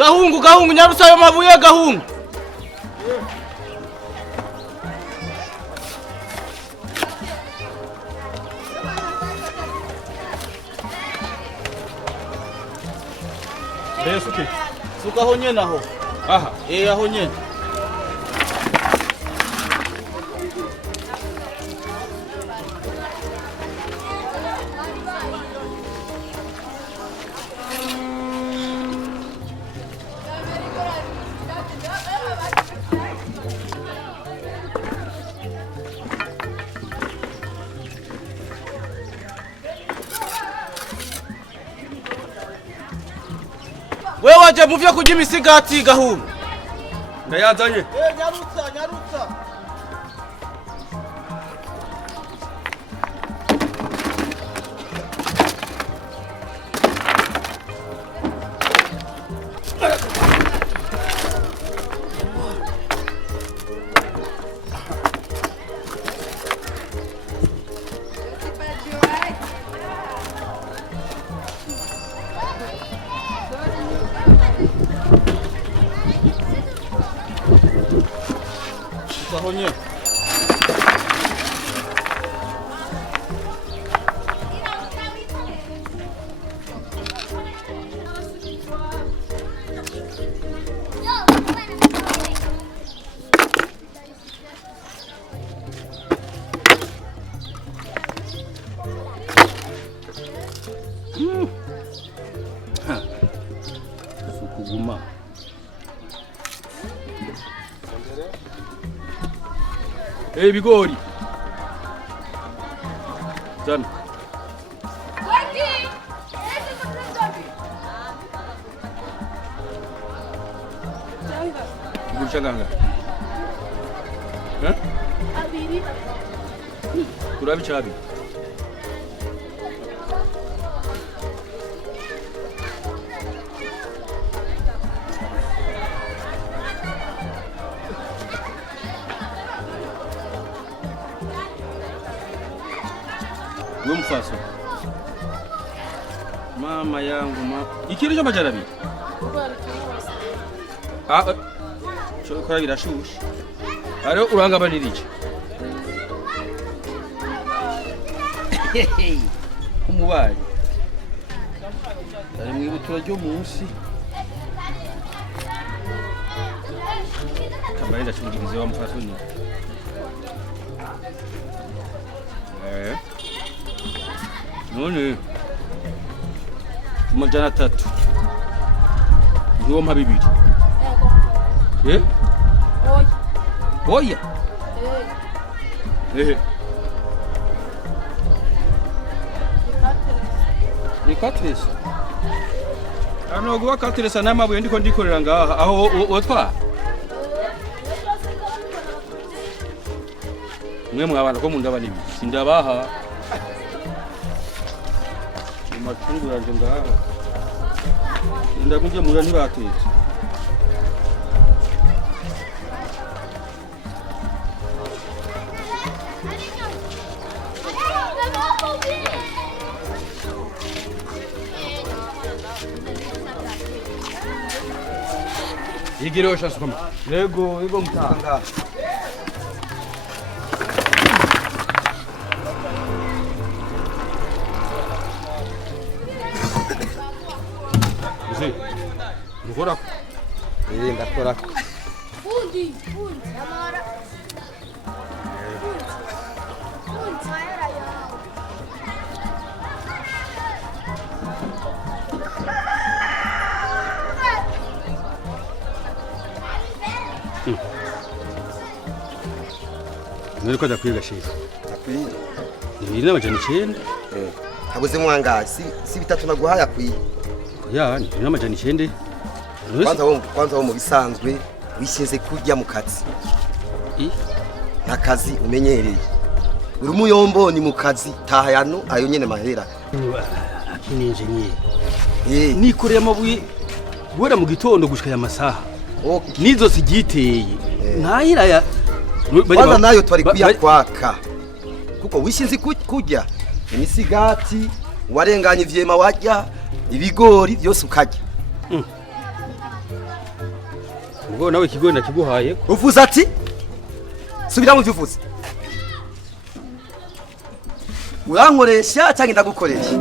Gahungu nyarusa ayo mabuye Gahungu. Suke. Suka aho nyene aho. Aha. Aho nyene. Wewe waje muvyo kurya imisigati Gahungu. Ndayazanye. Nyarutsa. Gahungu. Sukuguma. Bigori. Zana. Gushaganga. Abiri. Turabicabi. Mfaso. Mama yangu Ikiri cyo majarabi. Cyo kora birashusha. Ari uranga banirije. Umubaye. Ari mwibutura ryo munsi. Kabaenda chungirize wa mfaso ni. None majana 3 ndiwo mpa 2. Yego. Oya. Ni katresa. Ano guwa katresa n'amabuye ndiko ndikorera ngaha aho otwa. Mwe mwabana ko mundaba nibi. Sindabaha. Matungu yanje ngaha. Ndakuje mura ntibatetse. Igiro shasukama. Yego mtanga. Ngora. Ndakora. Fundi. Amara. Niko dakwiga shira. Akwiye. Ni n'amajana 9. Habuze mwanga si bitatu naguhaya akwiye. Ya, ni n'amajana 9. Kwanza wo mu bisanzwe wishinze kurya mu kazi. Akazi umenyereye. Uri muyombo ni mu kazi tahayano ayo nyene mahera. Akini engineer. Nikoreye amabuye bora mu gitondo gushika ya masaha. Nizo sigiteye. Ntahira ya Kwanza nayo twari kuyakwaka. Kuko wishinze kurya imisigati warenganye ivyema warya ibigori byose ukarya. ngo nawe ikigori nakiguhaye uvuze ati subira mu vyuvuze urankoresha cyangwa ndagukoresha